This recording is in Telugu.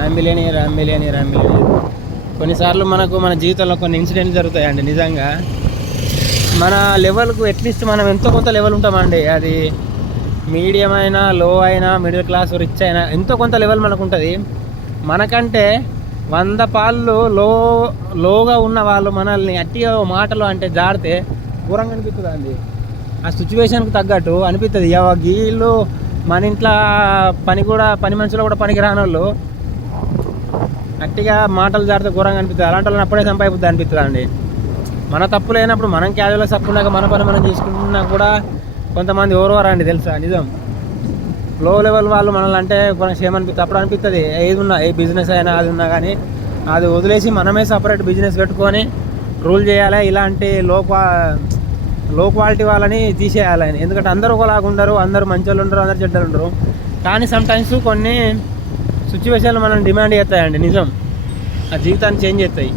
I'm millionaire I'm millionaire I'm millionaire. కొన్నిసార్లు మనకు మన జీవితంలో కొన్ని ఇన్సిడెంట్స్ జరుగుతాయండి. నిజంగా మన లెవెల్కు అట్లీస్ట్ మనం ఎంతో కొంత లెవెల్ ఉంటామండి. అది మీడియం అయినా, లో అయినా, మిడిల్ క్లాస్, రిచ్ అయినా ఎంతో కొంత లెవెల్ మనకు ఉంటుంది. మనకంటే 100 పాళ్ళు లోగా ఉన్న వాళ్ళు మనల్ని అట్టిగా మాటలు అంటే జాడితే ఘోరంగా అనిపిస్తుంది అండి. ఆ సిచ్యువేషన్కి తగ్గట్టు అనిపిస్తుంది. వీళ్ళు మన ఇంట్లో పని మనుషులు కూడా పనికి రాని వాళ్ళు గట్టిగా మాటలు జాడితే ఘోరంగా అనిపిస్తుంది. అలాంటి వాళ్ళని అప్పుడే సంపాదిస్తుంది అనిపిస్తుంది అండి. మన తప్పు లేనప్పుడు మనం క్యాజువల్గా తప్పున్నాక మన పని మనం చేసుకుంటున్నా కూడా కొంతమంది ఓర్వరండి తెలుసా. నిజం. లో లెవెల్ వాళ్ళు మనల్ని అంటే కొంచెం ఏమనిపిస్తుంది, అప్పుడు అనిపిస్తుంది ఏది ఉన్నా, ఏ బిజినెస్ అయినా అది ఉన్నా కానీ అది వదిలేసి మనమే సపరేట్ బిజినెస్ పెట్టుకొని రూల్ చేయాలి. ఇలాంటి లో క్వాలిటీ వాళ్ళని తీసేయాలని. ఎందుకంటే అందరూ ఒకలాగా ఉండరు, అందరూ మంచి వాళ్ళు ఉండరు, అందరు చెడ్డలు ఉండరు. కానీ సమ్టైమ్స్ కొన్ని సిచ్యువేషన్లు మనల్ని డిమాండ్ చేస్తాయండి. నిజం. ఆ జీవితాన్ని చేంజ్ చేస్తాయి.